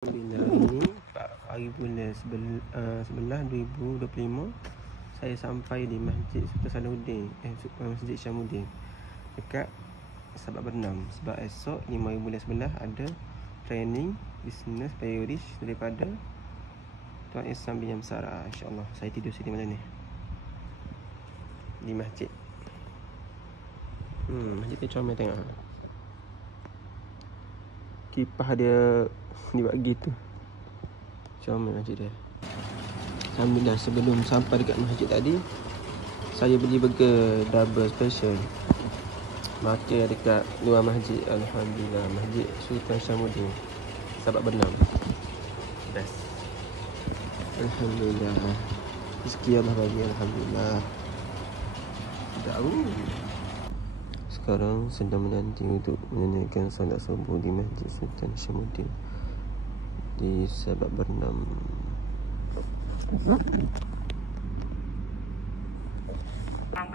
Alhamdulillah, hari ni hari bulan 11 2025 saya sampai di Masjid Sultan Salahuddin, Masjid Syamuddin dekat Sabak Bernam. Sebab esok 5 bulan 11 ada training business Payurish daripada Tuan Ihsan bin Yamsara. InsyaAllah saya tidur sini malam ni di masjid. Masjid ni comel tengok. Kipas dia dibagi tu. Comel masjid dia. Alhamdulillah, sebelum sampai dekat masjid tadi saya beli burger double special. Makan dekat luar masjid. Alhamdulillah, Masjid Sultan Syamuddin, Sabak Bernam. Best. Alhamdulillah. Rezeki Allah bagi, alhamdulillah. Sekarang sedang menanti untuk menunaikan solat subuh di Masjid Sultan Syamuddin di Sabak Bernam.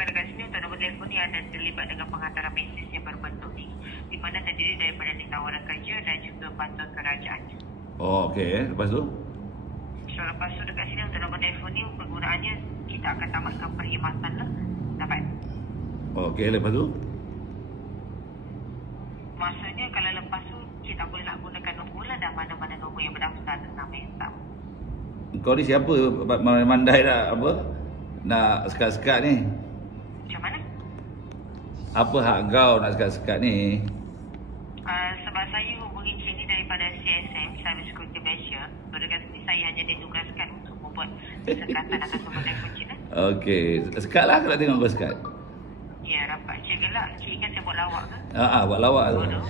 Dekat sini untuk nombor telefon ni ada terlibat dengan penghantaran mesej yang berbentuk ni, di mana terdiri daripada tawaran kerja dan juga bantuan kerajaan. Oh, okey. Lepas tu? So, lepas tu dekat sini untuk nombor telefon ni penggunaannya kita akan tamatkan perkhidmatan lah. Dapat? Oh, okey. Lepas tu? Maksudnya kalau lepas tu kita boleh nak gunakan nombor lah, dan mana-mana nombor yang berdaftar atas nama yang sama. Kau ni siapa? Mandai dah apa? Nak sekat-sekat ni? Macam mana? Apa hak kau nak sekat-sekat ni? Sebab saya hubungi Cik ni daripada CSM, Cyber Security Malaysia. So dekat sini saya hanya ditugaskan untuk membuat sekatan atas nombor telefon Cik lah. Okey. Sekat lah, aku nak tengok kau sekat. Ya, rapat. Cik gelak. Cik ingat saya buat lawak ke? Buat lawak tu. Bodoh.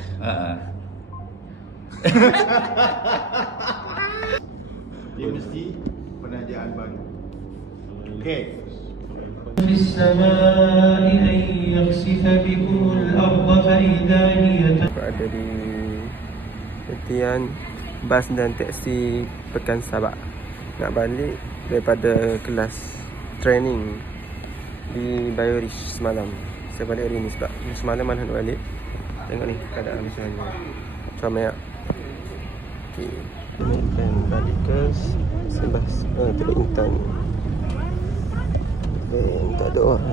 Dia mesti penajaan baru. Okey. في السماء أن يخسف بكم الأرض فإذا هي Ada di tentian bas dan teksi Pekan Sabak. Nak balik daripada kelas training di Payurish semalam. Saya balik hari ni sebab semalam mana nak balik. Tengok ni keadaan macam mana. Comel tak? Okey. Dan balik ke sebelah Teluk Intan. Tak ada orang.